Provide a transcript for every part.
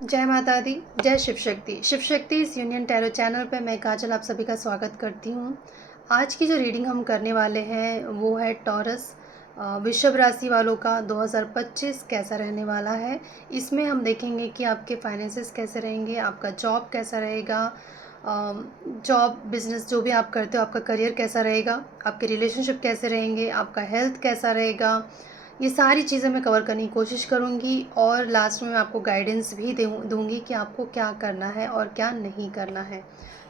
जय माता दी, जय शिव शक्ति। शिव शक्ति इस यूनियन टैरो चैनल पे मैं काजल आप सभी का स्वागत करती हूँ। आज की जो रीडिंग हम करने वाले हैं वो है टॉरस वृषभ राशि वालों का 2025 कैसा रहने वाला है। इसमें हम देखेंगे कि आपके फाइनेंसेस कैसे रहेंगे, आपका जॉब कैसा रहेगा, जॉब बिजनेस जो भी आप करते हो आपका करियर कैसा रहेगा, आपके रिलेशनशिप कैसे रहेंगे, आपका हेल्थ कैसा रहेगा। ये सारी चीज़ें मैं कवर करने की कोशिश करूँगी और लास्ट में मैं आपको गाइडेंस भी दूँगी कि आपको क्या करना है और क्या नहीं करना है,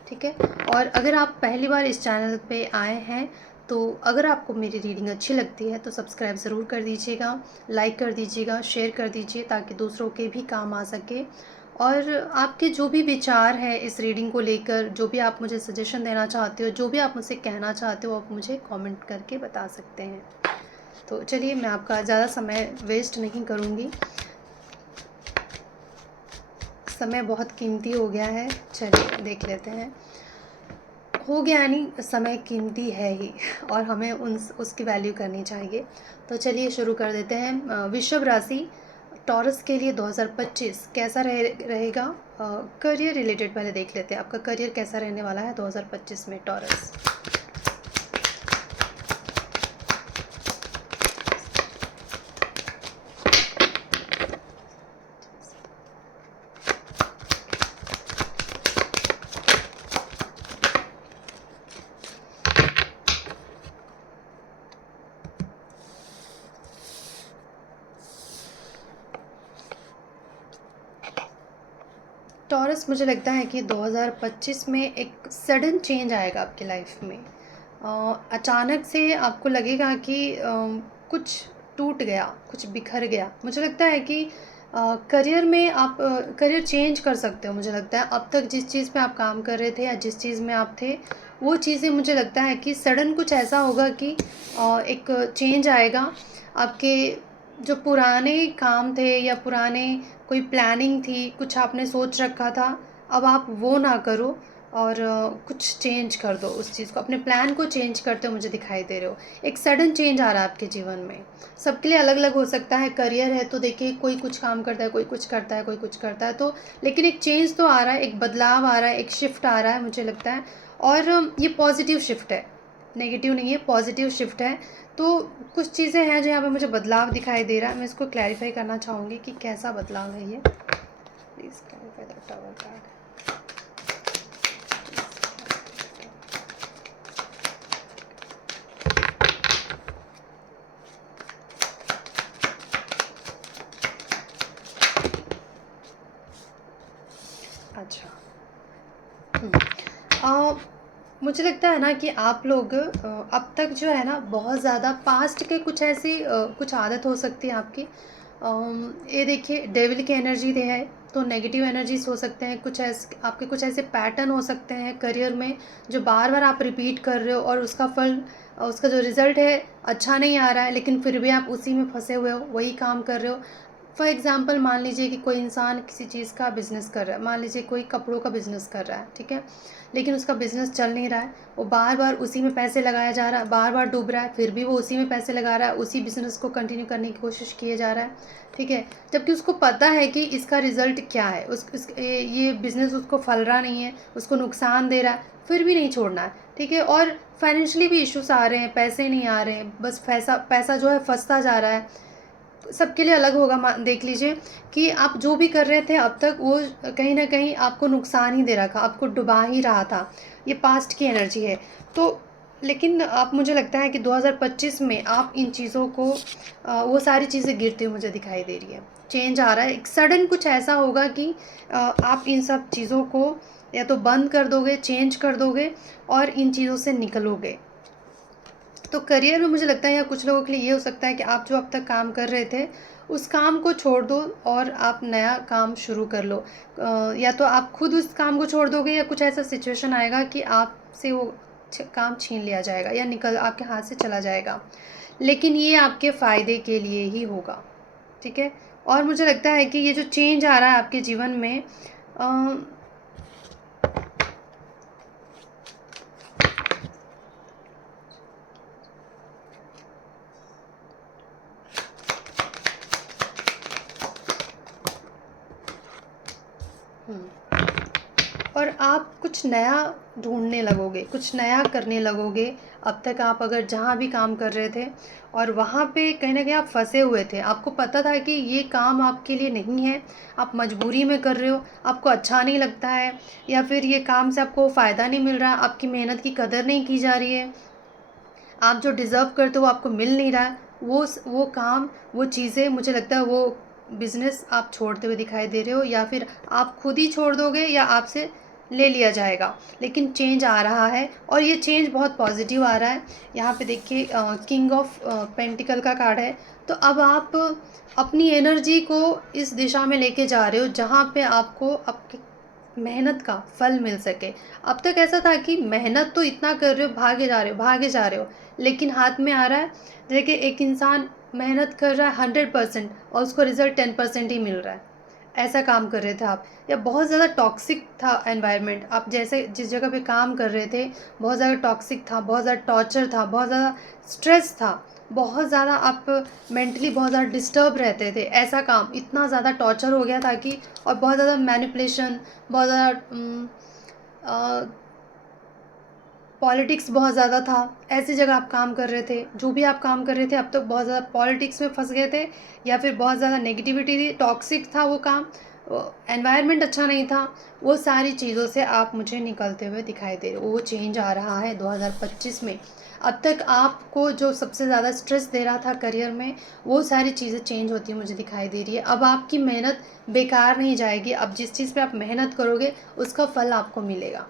ठीक है। और अगर आप पहली बार इस चैनल पे आए हैं तो अगर आपको मेरी रीडिंग अच्छी लगती है तो सब्सक्राइब ज़रूर कर दीजिएगा, लाइक कर दीजिएगा, शेयर कर दीजिए ताकि दूसरों के भी काम आ सके। और आपके जो भी विचार हैं इस रीडिंग को लेकर, जो भी आप मुझे सजेशन देना चाहते हो, जो भी आप मुझसे कहना चाहते हो, आप मुझे कमेंट करके बता सकते हैं। तो चलिए मैं आपका ज़्यादा समय वेस्ट नहीं करूँगी, समय बहुत कीमती हो गया है। चलिए देख लेते हैं। हो गया यानी समय कीमती है ही और हमें उसकी वैल्यू करनी चाहिए। तो चलिए शुरू कर देते हैं। वृषभ राशि टॉरस के लिए 2025 कैसा रहेगा। करियर रिलेटेड पहले देख लेते हैं, आपका करियर कैसा रहने वाला है 2025 में टॉरस। टॉरस मुझे लगता है कि 2025 में एक सडन चेंज आएगा आपकी लाइफ में। अचानक से आपको लगेगा कि कुछ टूट गया, कुछ बिखर गया। मुझे लगता है कि करियर में आप करियर चेंज कर सकते हो। मुझे लगता है अब तक जिस चीज़ पे आप काम कर रहे थे या जिस चीज़ में आप थे वो चीज़ें, मुझे लगता है कि सडन कुछ ऐसा होगा कि एक चेंज आएगा। आपके जो पुराने काम थे या पुराने कोई प्लानिंग थी, कुछ आपने सोच रखा था, अब आप वो ना करो और कुछ चेंज कर दो उस चीज़ को, अपने प्लान को चेंज करते हो मुझे दिखाई दे रहे हो। एक सडन चेंज आ रहा है आपके जीवन में। सबके लिए अलग अलग हो सकता है। करियर है तो देखिए कोई कुछ काम करता है, कोई कुछ करता है, कोई कुछ करता है, तो लेकिन एक चेंज तो आ रहा है, एक बदलाव आ रहा है, एक शिफ्ट आ रहा है मुझे लगता है। और ये पॉजिटिव शिफ्ट है, नेगेटिव नहीं है, पॉजिटिव शिफ्ट है। तो कुछ चीज़ें हैं जो यहाँ पे मुझे बदलाव दिखाई दे रहा है। मैं इसको क्लैरिफाई करना चाहूँगी कि कैसा बदलाव है ये। Please clarify the tower card. अच्छा। अ, मुझे लगता है ना कि आप लोग अब तक जो है ना बहुत ज़्यादा पास्ट के कुछ ऐसी कुछ आदत हो सकती है आपकी। ये देखिए डेविल की एनर्जी दे है तो नेगेटिव एनर्जीज हो सकते हैं, कुछ ऐसे आपके कुछ ऐसे पैटर्न हो सकते हैं करियर में जो बार बार आप रिपीट कर रहे हो और उसका फल, उसका जो रिज़ल्ट है अच्छा नहीं आ रहा है, लेकिन फिर भी आप उसी में फंसे हुए हो, वही काम कर रहे हो। फॉर एग्ज़ाम्पल मान लीजिए कि कोई इंसान किसी चीज़ का बिज़नेस कर रहा है, मान लीजिए कोई कपड़ों का बिज़नेस कर रहा है, ठीक है, लेकिन उसका बिज़नेस चल नहीं रहा है, वो बार बार उसी में पैसे लगाया जा रहा है, बार बार डूब रहा है, फिर भी वो उसी में पैसे लगा रहा है, उसी बिज़नेस को कंटिन्यू करने की कोशिश किए जा रहा है, ठीक है, जबकि उसको पता है कि इसका रिज़ल्ट क्या है, ये बिज़नेस उसको फल रहा नहीं है, उसको नुकसान दे रहा है, फिर भी नहीं छोड़ना है, ठीक है। और फाइनेंशियली भी इश्यूज आ रहे हैं, पैसे नहीं आ रहे हैं, बस पैसा पैसा जो है फंसता जा रहा है। सबके लिए अलग होगा। देख लीजिए कि आप जो भी कर रहे थे अब तक वो कहीं ना कहीं आपको नुकसान ही दे रहा था, आपको डुबा ही रहा था। ये पास्ट की एनर्जी है। तो लेकिन आप, मुझे लगता है कि 2025 में आप इन चीज़ों को वो सारी चीज़ें गिरती हुई मुझे दिखाई दे रही है। चेंज आ रहा है, एक सडन कुछ ऐसा होगा कि आप इन सब चीज़ों को या तो बंद कर दोगे, चेंज कर दोगे और इन चीज़ों से निकलोगे। तो करियर में मुझे लगता है या कुछ लोगों के लिए ये हो सकता है कि आप जो अब तक काम कर रहे थे उस काम को छोड़ दो और आप नया काम शुरू कर लो। या तो आप खुद उस काम को छोड़ दोगे या कुछ ऐसा सिचुएशन आएगा कि आपसे वो काम छीन लिया जाएगा या निकल आपके हाथ से चला जाएगा, लेकिन ये आपके फ़ायदे के लिए ही होगा, ठीक है। और मुझे लगता है कि ये जो चेंज आ रहा है आपके जीवन में, हुँ। और आप कुछ नया ढूँढने लगोगे, कुछ नया करने लगोगे। अब तक आप अगर जहाँ भी काम कर रहे थे और वहाँ पे कहीं न कहीं आप फँसे हुए थे, आपको पता था कि ये काम आपके लिए नहीं है, आप मजबूरी में कर रहे हो, आपको अच्छा नहीं लगता है या फिर ये काम से आपको फ़ायदा नहीं मिल रहा, आपकी मेहनत की कदर नहीं की जा रही है, आप जो डिज़र्व करते हो वो आपको मिल नहीं रहा है, वो काम, वो चीज़ें, मुझे लगता है वो बिज़नेस आप छोड़ते हुए दिखाई दे रहे हो या फिर आप खुद ही छोड़ दोगे या आपसे ले लिया जाएगा। लेकिन चेंज आ रहा है और ये चेंज बहुत पॉज़िटिव आ रहा है। यहाँ पे देखिए किंग ऑफ पेंटिकल का कार्ड है। तो अब आप अपनी एनर्जी को इस दिशा में लेके जा रहे हो जहाँ पे आपको आपकी मेहनत का फल मिल सके। अब तक ऐसा था कि मेहनत तो इतना कर रहे हो, भागे जा रहे हो, भागे जा रहे हो, लेकिन हाथ में आ रहा है। देखिए एक इंसान मेहनत कर रहा है 100% और उसको रिज़ल्ट 10% ही मिल रहा है। ऐसा काम कर रहे थे आप या बहुत ज़्यादा टॉक्सिक था एनवायरनमेंट, आप जैसे जिस जगह पे काम कर रहे थे, बहुत ज़्यादा टॉक्सिक था, बहुत ज़्यादा टॉर्चर था, बहुत ज़्यादा स्ट्रेस था, बहुत ज़्यादा आप मेंटली बहुत ज़्यादा डिस्टर्ब रहते थे। ऐसा काम इतना ज़्यादा टॉर्चर हो गया था कि और बहुत ज़्यादा मैनिपुलेशन, बहुत ज़्यादा पॉलिटिक्स बहुत ज़्यादा था। ऐसी जगह आप काम कर रहे थे, जो भी आप काम कर रहे थे अब तक बहुत ज़्यादा पॉलिटिक्स में फँस गए थे या फिर बहुत ज़्यादा नेगेटिविटी थी, टॉक्सिक था वो काम, एनवायरनमेंट अच्छा नहीं था। वो सारी चीज़ों से आप मुझे निकलते हुए दिखाई दे रहे हो। वो चेंज आ रहा है 2025 में। अब तक आपको जो सबसे ज़्यादा स्ट्रेस दे रहा था करियर में, वो सारी चीज़ें चेंज होती मुझे दिखाई दे रही है। अब आपकी मेहनत बेकार नहीं जाएगी, अब जिस चीज़ पे आप मेहनत करोगे, उसका फल आपको मिलेगा।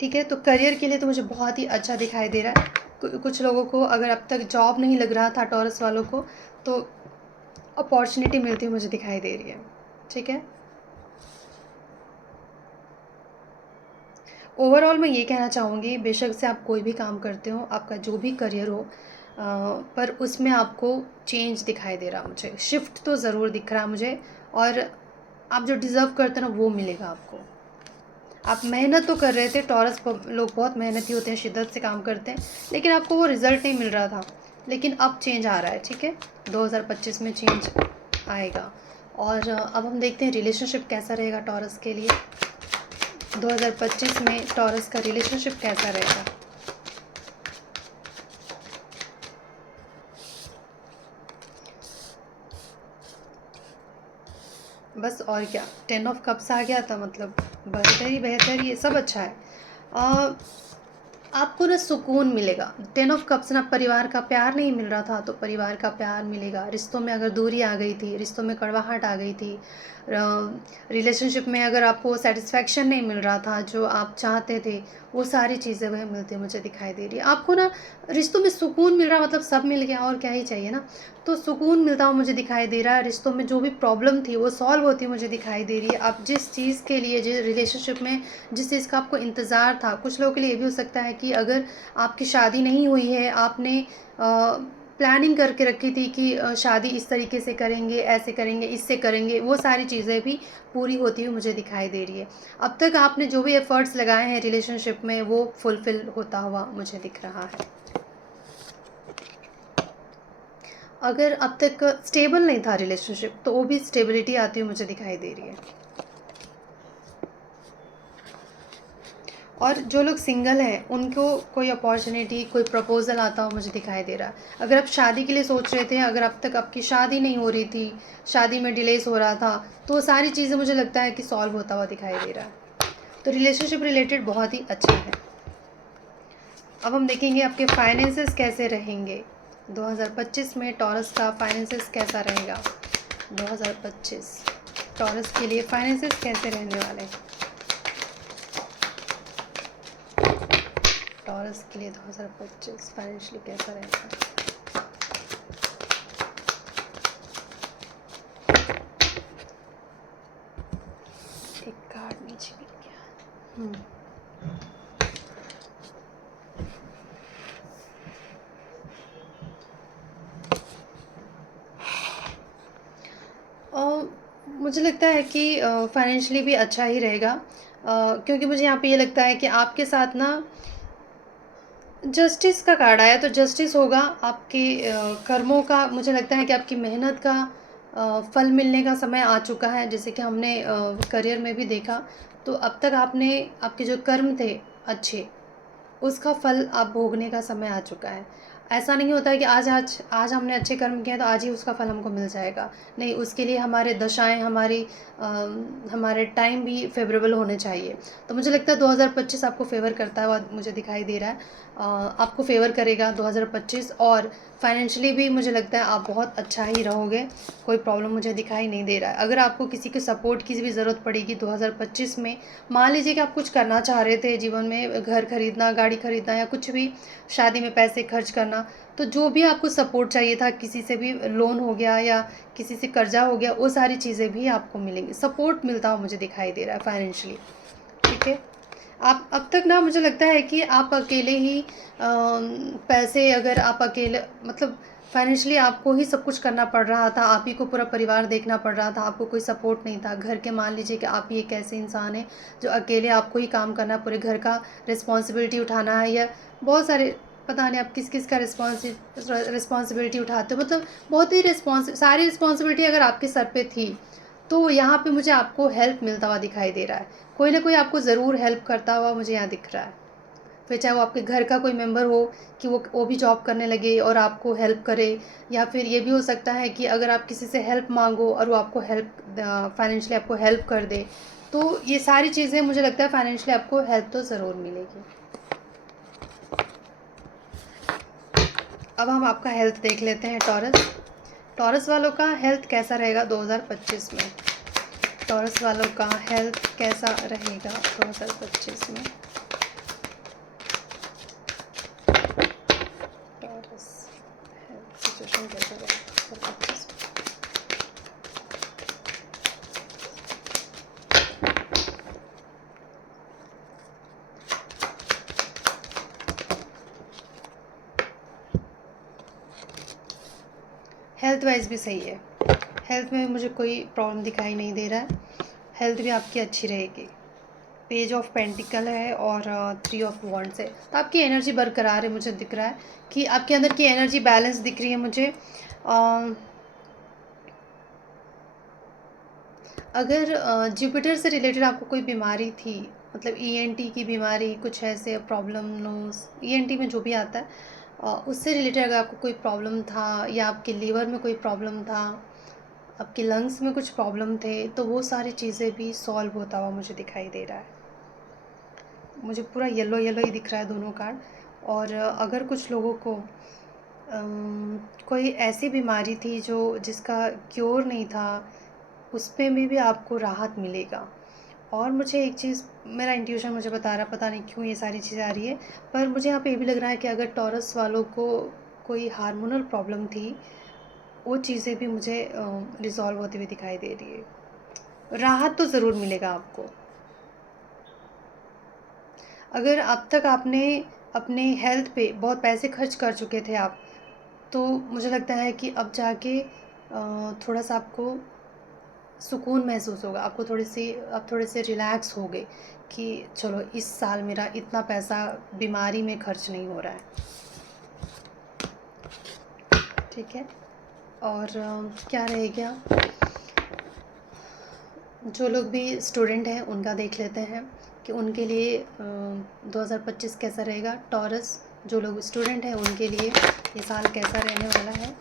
ठीक है, तो करियर के लिए तो मुझे बहुत ही अच्छा दिखाई दे रहा है। कुछ लोगों को अगर अब तक जॉब नहीं लग रहा था टॉरस वालों को, तो अपॉर्चुनिटी मिलती हुई मुझे दिखाई दे रही है। ठीक है? ओवरऑल मैं ये कहना चाहूँगी, बेशक से आप कोई भी काम करते हो, आपका जो भी करियर हो, पर उसमें आपको चेंज दिखाई दे रहा मुझे। शिफ्ट तो ज़रूर दिख रहा मुझे और आप जो डिज़र्व करते हो ना, वो मिलेगा आपको। आप मेहनत तो कर रहे थे, टॉरस लोग बहुत मेहनती होते हैं, शिद्दत से काम करते हैं, लेकिन आपको वो रिज़ल्ट नहीं मिल रहा था। लेकिन अब चेंज आ रहा है, ठीक है? 2025 में चेंज आएगा। और अब हम देखते हैं रिलेशनशिप कैसा रहेगा टॉरस के लिए। 2025 में टॉरस का रिलेशनशिप कैसा रहेगा? बस और क्या, 10 ऑफ कप्स आ गया था, मतलब बेहतर ही बेहतर, ये सब अच्छा है। अ, आपको ना सुकून मिलेगा। 10 ऑफ कप्स ना, परिवार का प्यार नहीं मिल रहा था तो परिवार का प्यार मिलेगा। रिश्तों में अगर दूरी आ गई थी, रिश्तों में कड़वाहट आ गई थी, रिलेशनशिप में अगर आपको सैटिस्फैक्शन नहीं मिल रहा था जो आप चाहते थे, वो सारी चीज़ें वह मिलती मुझे दिखाई दे रही है। आपको ना रिश्तों में सुकून मिल रहा, मतलब सब मिल गया, और क्या ही चाहिए ना। तो सुकून मिलता हुआ मुझे दिखाई दे रहा है। रिश्तों में जो भी प्रॉब्लम थी वो सॉल्व होती मुझे दिखाई दे रही है। आप जिस चीज़ के लिए, जिस रिलेशनशिप में जिस चीज़ का आपको इंतज़ार था, कुछ लोगों के लिए ये भी हो सकता है कि अगर आपकी शादी नहीं हुई है, आपने प्लानिंग करके रखी थी कि शादी इस तरीके से करेंगे, ऐसे करेंगे, इससे करेंगे, वो सारी चीज़ें भी पूरी होती हुई मुझे दिखाई दे रही है। अब तक आपने जो भी एफ़र्ट्स लगाए हैं रिलेशनशिप में, वो फुलफ़िल होता हुआ मुझे दिख रहा है। अगर अब तक स्टेबल नहीं था रिलेशनशिप, तो वो भी स्टेबिलिटी आती हुई मुझे दिखाई दे रही है। और जो लोग सिंगल हैं, उनको कोई अपॉर्चुनिटी, कोई प्रपोज़ल आता हुआ मुझे दिखाई दे रहा है। अगर आप शादी के लिए सोच रहे थे, अगर अब तक आपकी शादी नहीं हो रही थी, शादी में डिलेस हो रहा था, तो वो सारी चीज़ें मुझे लगता है कि सॉल्व होता हुआ दिखाई दे रहा है। तो रिलेशनशिप रिलेटेड बहुत ही अच्छा है। अब हम देखेंगे आपके फाइनेंसेस कैसे रहेंगे। 2025 में टॉरस का फाइनेंसेस कैसा रहेगा? 2025 टॉरस के लिए फाइनेंसेस कैसे रहने वाले हैं? टॉरस के लिए 2025 फाइनेंशियली कैसा रहेगा? एक कार्ड नीचे गिर गया। मुझे लगता है कि फाइनेंशियली भी अच्छा ही रहेगा, क्योंकि मुझे यहाँ पे ये लगता है कि आपके साथ ना जस्टिस का कार्ड आया, तो जस्टिस होगा आपके कर्मों का। मुझे लगता है कि आपकी मेहनत का फल मिलने का समय आ चुका है। जैसे कि हमने करियर में भी देखा, तो अब तक आपने आपके जो कर्म थे अच्छे, उसका फल आप भोगने का समय आ चुका है। ऐसा नहीं होता है कि आज हमने अच्छे कर्म किए हैं तो आज ही उसका फल हमको मिल जाएगा। नहीं, उसके लिए हमारे दशाएँ, हमारे टाइम भी फ़ेवरेबल होने चाहिए। तो मुझे लगता है 2025 आपको फ़ेवर करता हुआ मुझे दिखाई दे रहा है। आपको फ़ेवर करेगा 2025, और फाइनेंशियली भी मुझे लगता है आप बहुत अच्छा ही रहोगे। कोई प्रॉब्लम मुझे दिखाई नहीं दे रहा है। अगर आपको किसी के सपोर्ट की भी ज़रूरत पड़ेगी 2025 में, मान लीजिए कि आप कुछ करना चाह रहे थे जीवन में, घर खरीदना, गाड़ी खरीदना या कुछ भी, शादी में पैसे खर्च करना, तो जो भी आपको सपोर्ट चाहिए था, किसी से भी लोन हो गया या किसी से कर्जा हो गया, वो सारी चीज़ें भी आपको मिलेंगी। सपोर्ट मिलता हुआ मुझे दिखाई दे रहा है फाइनेंशियली। ठीक है। आप अब तक ना, मुझे लगता है कि आप अकेले ही पैसे, अगर आप अकेले मतलब फाइनेंशियली आपको ही सब कुछ करना पड़ रहा था, आप ही को पूरा परिवार देखना पड़ रहा था, आपको कोई सपोर्ट नहीं था घर के। मान लीजिए कि आप ही एक ऐसे इंसान हैं जो अकेले आपको ही काम करना है, पूरे घर का रिस्पॉन्सिबिलिटी उठाना है, या बहुत सारे, पता नहीं आप किस किस का रिस्पॉन्सिबिलिटी उठाते हो, मतलब बहुत ही सारी रिस्पॉन्सिबिलिटी अगर आपके सर पे थी, तो यहाँ पे मुझे आपको हेल्प मिलता हुआ दिखाई दे रहा है। कोई ना कोई आपको ज़रूर हेल्प करता हुआ मुझे यहाँ दिख रहा है। फिर चाहे वो आपके घर का कोई मेंबर हो कि वो भी जॉब करने लगे और आपको हेल्प करे, या फिर ये भी हो सकता है कि अगर आप किसी से हेल्प मांगो और वो आपको फाइनेंशियली आपको हेल्प कर दे। तो ये सारी चीज़ें मुझे लगता है फाइनेंशियली आपको हेल्प तो ज़रूर मिलेगी। अब हम आपका हेल्थ देख लेते हैं। टॉरस वालों का हेल्थ कैसा रहेगा 2025 में? टॉरस वालों का हेल्थ कैसा रहेगा 2025 में? टॉरस हेल्थ सिचुएशन कैसा रहेगा 2025 में? हेल्थ वाइज भी सही है। हेल्थ में मुझे कोई प्रॉब्लम दिखाई नहीं दे रहा है। हेल्थ भी आपकी अच्छी रहेगी। पेज ऑफ पेंटिकल है और 3 ऑफ वॉन्ड्स है, तो आपकी एनर्जी बरकरार है। मुझे दिख रहा है कि आपके अंदर की एनर्जी बैलेंस दिख रही है मुझे। अगर जुपिटर से रिलेटेड आपको कोई बीमारी थी, मतलब ईएनटी की बीमारी, कुछ ऐसे प्रॉब्लम, नोज ईएनटी में जो भी आता है, उससे रिलेटेड अगर आपको कोई प्रॉब्लम था, या आपके लीवर में कोई प्रॉब्लम था, आपके लंग्स में कुछ प्रॉब्लम थे, तो वो सारी चीज़ें भी सॉल्व होता हुआ मुझे दिखाई दे रहा है। मुझे पूरा येलो येलो ही दिख रहा है दोनों कार्ड। और अगर कुछ लोगों को कोई ऐसी बीमारी थी जिसका क्योर नहीं था, उस पे भी आपको राहत मिलेगा। और मुझे एक चीज़, मेरा इंट्यूशन मुझे बता रहा है, पता नहीं क्यों ये सारी चीज़ें आ रही है, पर मुझे यहाँ पे ये भी लग रहा है कि अगर टॉरस वालों को कोई हार्मोनल प्रॉब्लम थी, वो चीज़ें भी मुझे रिज़ॉल्व होती हुई दिखाई दे रही है। राहत तो ज़रूर मिलेगा आपको। अगर अब तक आपने अपने हेल्थ पे बहुत पैसे खर्च कर चुके थे आप, तो मुझे लगता है कि अब जाके थोड़ा-सा आपको सुकून महसूस होगा। आप थोड़े से रिलैक्स होगे कि चलो इस साल मेरा इतना पैसा बीमारी में खर्च नहीं हो रहा है। ठीक है। और क्या रह गया, जो लोग भी स्टूडेंट हैं उनका देख लेते हैं कि उनके लिए 2025 कैसा रहेगा। टॉरस जो लोग स्टूडेंट हैं उनके लिए ये साल कैसा रहने वाला है।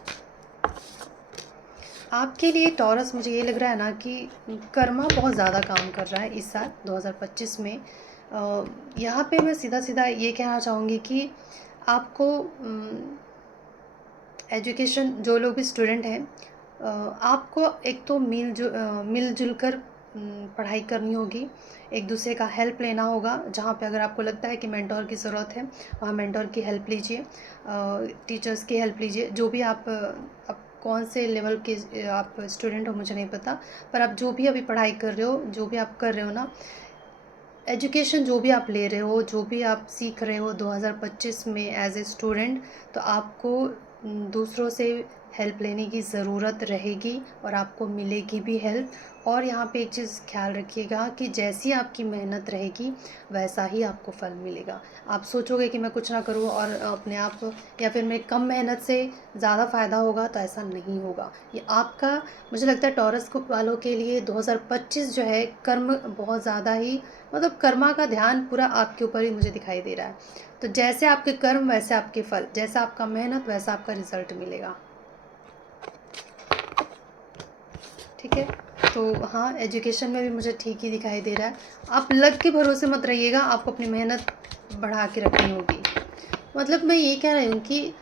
आपके लिए टॉरस, मुझे ये लग रहा है ना कि कर्मा बहुत ज़्यादा काम कर रहा है इस साल 2025 में। यहाँ पे मैं सीधा सीधा ये कहना चाहूँगी कि आपको एजुकेशन, जो लोग भी स्टूडेंट हैं, आपको एक तो मिलजुल कर पढ़ाई करनी होगी, एक दूसरे का हेल्प लेना होगा। जहाँ पे अगर आपको लगता है कि मेंटोर की ज़रूरत है, वहाँ मेंटोर की हेल्प लीजिए, टीचर्स की हेल्प लीजिए। जो भी आप कौन से लेवल के आप स्टूडेंट हो मुझे नहीं पता, पर आप जो भी अभी पढ़ाई कर रहे हो, जो भी आप कर रहे हो ना, एजुकेशन जो भी आप ले रहे हो, जो भी आप सीख रहे हो 2025 में एज ए स्टूडेंट, तो आपको दूसरों से हेल्प लेने की ज़रूरत रहेगी और आपको मिलेगी भी हेल्प। और यहाँ पे एक चीज़ ख्याल रखिएगा कि जैसी आपकी मेहनत रहेगी वैसा ही आपको फल मिलेगा। आप सोचोगे कि मैं कुछ ना करूँ और अपने आप या फिर मेरी कम मेहनत से ज़्यादा फ़ायदा होगा, तो ऐसा नहीं होगा। ये आपका, मुझे लगता है टॉरस को वालों के लिए 2025 जो है कर्म बहुत ज़्यादा ही, मतलब कर्मा का ध्यान पूरा आपके ऊपर ही मुझे दिखाई दे रहा है। तो जैसे आपके कर्म वैसे आपके फल, जैसा आपका मेहनत वैसा आपका रिज़ल्ट मिलेगा। ठीक है, तो हाँ, एजुकेशन में भी मुझे ठीक ही दिखाई दे रहा है। आप लक के भरोसे मत रहिएगा, आपको अपनी मेहनत बढ़ा के रखनी होगी। मतलब मैं ये कह रही हूँ कि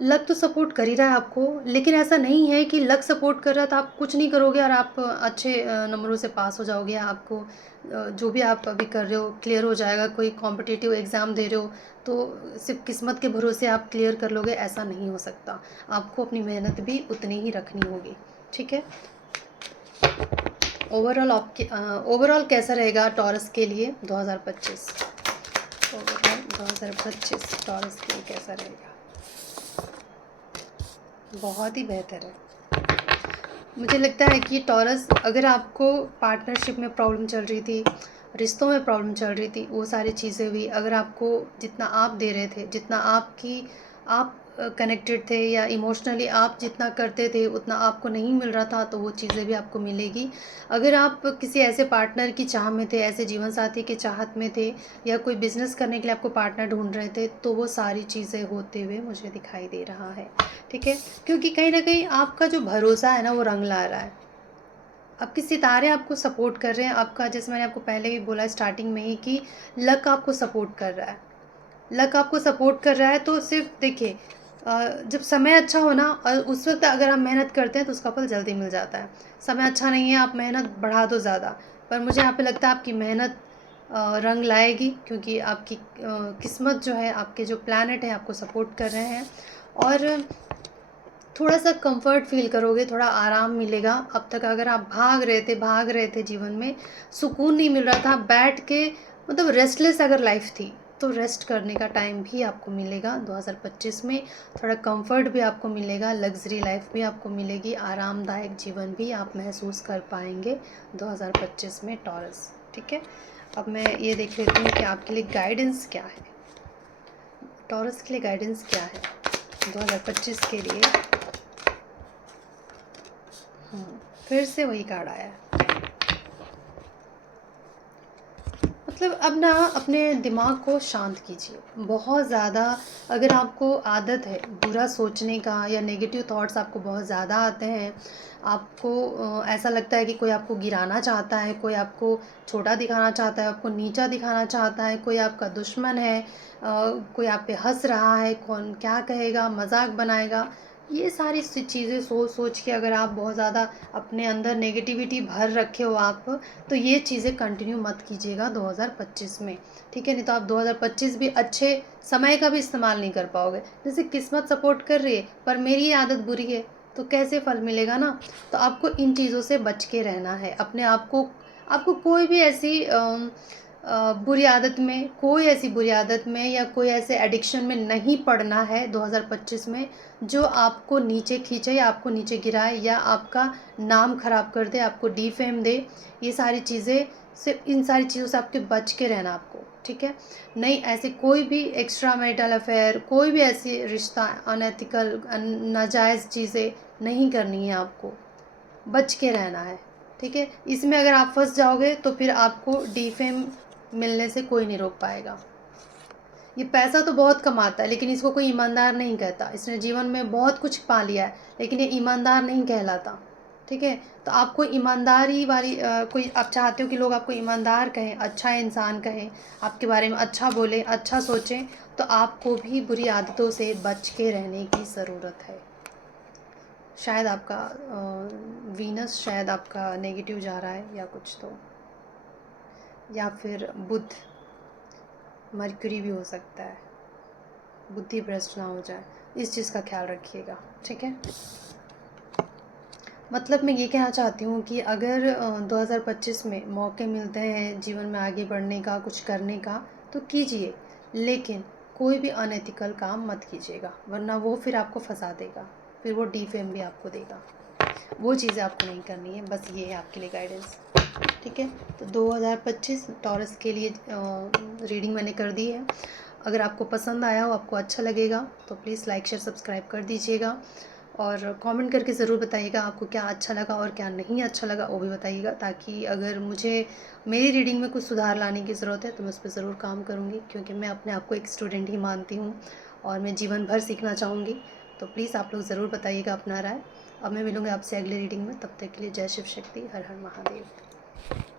लक तो सपोर्ट कर ही रहा है आपको, लेकिन ऐसा नहीं है कि लक सपोर्ट कर रहा है तो आप कुछ नहीं करोगे और आप अच्छे नंबरों से पास हो जाओगे। आपको जो भी आप अभी कर रहे हो क्लियर हो जाएगा। कोई कॉम्पिटिटिव एग्ज़ाम दे रहे हो तो सिर्फ किस्मत के भरोसे आप क्लियर कर लोगे, ऐसा नहीं हो सकता। आपको अपनी मेहनत भी उतनी ही रखनी होगी। ठीक है, ओवरऑल कैसा रहेगा टॉरस के लिए 2025? ओवरऑल 2025 टॉरस के लिए कैसा रहेगा? बहुत ही बेहतर है। मुझे लगता है कि टॉरस, अगर आपको पार्टनरशिप में प्रॉब्लम चल रही थी, रिश्तों में प्रॉब्लम चल रही थी, वो सारी चीज़ें हुई। अगर आपको जितना आप दे रहे थे, जितना आप कनेक्टेड थे या इमोशनली आप जितना करते थे उतना आपको नहीं मिल रहा था, तो वो चीज़ें भी आपको मिलेगी। अगर आप किसी ऐसे पार्टनर की चाह में थे, ऐसे जीवन साथी की चाहत में थे, या कोई बिज़नेस करने के लिए आपको पार्टनर ढूंढ रहे थे, तो वो सारी चीज़ें होते हुए मुझे दिखाई दे रहा है। ठीक है, क्योंकि कहीं ना कहीं आपका जो भरोसा है ना वो रंग ला रहा है। आपके सितारे आपको सपोर्ट कर रहे हैं। आपका, जैसे मैंने आपको पहले भी बोला स्टार्टिंग में ही, कि लक आपको सपोर्ट कर रहा है। लक आपको सपोर्ट कर रहा है, तो सिर्फ देखिए, जब समय अच्छा हो ना, और उस वक्त अगर हम मेहनत करते हैं तो उसका फल जल्दी मिल जाता है। समय अच्छा नहीं है, आप मेहनत बढ़ा दो ज़्यादा, पर मुझे यहाँ पे लगता है आपकी मेहनत रंग लाएगी, क्योंकि आपकी किस्मत जो है, आपके जो प्लैनेट है आपको सपोर्ट कर रहे हैं। और थोड़ा सा कंफर्ट फील करोगे, थोड़ा आराम मिलेगा। अब तक अगर आप भाग रहे थे जीवन में, सुकून नहीं मिल रहा था बैठ के, मतलब रेस्टलेस अगर लाइफ थी, तो रेस्ट करने का टाइम भी आपको मिलेगा 2025 में। थोड़ा कंफर्ट भी आपको मिलेगा, लग्जरी लाइफ भी आपको मिलेगी, आरामदायक जीवन भी आप महसूस कर पाएंगे 2025 में टॉरस। ठीक है, अब मैं ये देख लेती हूँ कि आपके लिए गाइडेंस क्या है, टॉरस के लिए गाइडेंस क्या है 2025 के लिए। फिर से वही कार्ड आया है। मतलब अब ना अपने दिमाग को शांत कीजिए। बहुत ज़्यादा अगर आपको आदत है बुरा सोचने का, या नेगेटिव थॉट्स आपको बहुत ज़्यादा आते हैं, आपको ऐसा लगता है कि कोई आपको गिराना चाहता है, कोई आपको छोटा दिखाना चाहता है, आपको नीचा दिखाना चाहता है, कोई आपका दुश्मन है, कोई आप पे हंस रहा है, कौन क्या कहेगा, मजाक बनाएगा, ये सारी चीज़ें सोच सोच के अगर आप बहुत ज़्यादा अपने अंदर नेगेटिविटी भर रखे हो आप, तो ये चीज़ें कंटिन्यू मत कीजिएगा 2025 में। ठीक है, नहीं तो आप 2025 भी अच्छे समय का भी इस्तेमाल नहीं कर पाओगे। जैसे किस्मत सपोर्ट कर रही है पर मेरी ये आदत बुरी है, तो कैसे फल मिलेगा ना। तो आपको इन चीज़ों से बच के रहना है। अपने आप को, आपको कोई भी ऐसी बुरी आदत में, कोई ऐसी बुरी आदत में या कोई ऐसे एडिक्शन में नहीं पड़ना है 2025 में, जो आपको नीचे खींचे या आपको नीचे गिराए या आपका नाम ख़राब कर दे, आपको डिफेम दे। ये सारी चीज़ें, सिर्फ इन सारी चीज़ों से आपके बच के रहना आपको। ठीक है, नहीं ऐसे कोई भी एक्स्ट्रा मैरिटल अफेयर, कोई भी ऐसी रिश्ता अनएथिकल नाजायज़ चीज़ें नहीं करनी है, आपको बच के रहना है। ठीक है, इसमें अगर आप फंस जाओगे तो फिर आपको डिफेम मिलने से कोई नहीं रोक पाएगा। ये पैसा तो बहुत कमाता है, लेकिन इसको कोई ईमानदार नहीं कहता। इसने जीवन में बहुत कुछ पा लिया है, लेकिन ये ईमानदार नहीं कहलाता। ठीक है, तो आपको ईमानदारी वाली कोई, आप चाहते हो कि लोग आपको ईमानदार कहें, अच्छा इंसान कहें, आपके बारे में अच्छा बोलें, अच्छा सोचें, तो आपको भी बुरी आदतों से बच के रहने की ज़रूरत है। शायद आपका वीनस शायद आपका नेगेटिव जा रहा है या कुछ, तो या फिर बुध, मरकरी भी हो सकता है, बुद्धि भ्रष्ट ना हो जाए, इस चीज़ का ख्याल रखिएगा। ठीक है, मतलब मैं ये कहना चाहती हूँ कि अगर 2025 में मौके मिलते हैं जीवन में आगे बढ़ने का, कुछ करने का, तो कीजिए, लेकिन कोई भी अनएथिकल काम मत कीजिएगा, वरना वो फिर आपको फंसा देगा। फिर वो डीफेम भी आपको देगा। वो चीज़ें आपको नहीं करनी है, बस ये है आपके लिए गाइडेंस। ठीक है, तो 2025 टॉरस के लिए रीडिंग मैंने कर दी है। अगर आपको पसंद आया हो, आपको अच्छा लगेगा, तो प्लीज़ लाइक शेयर सब्सक्राइब कर दीजिएगा और कमेंट करके ज़रूर बताइएगा आपको क्या अच्छा लगा और क्या नहीं अच्छा लगा, वो भी बताइएगा, ताकि अगर मुझे मेरी रीडिंग में कुछ सुधार लाने की ज़रूरत है तो मैं उस पर ज़रूर काम करूँगी, क्योंकि मैं अपने आप को एक स्टूडेंट ही मानती हूँ और मैं जीवन भर सीखना चाहूँगी। तो प्लीज़ आप लोग ज़रूर बताइएगा अपना राय। अब मैं मिलूँगी आपसे अगली रीडिंग में, तब तक के लिए जय शिव शक्ति, हर हर महादेव।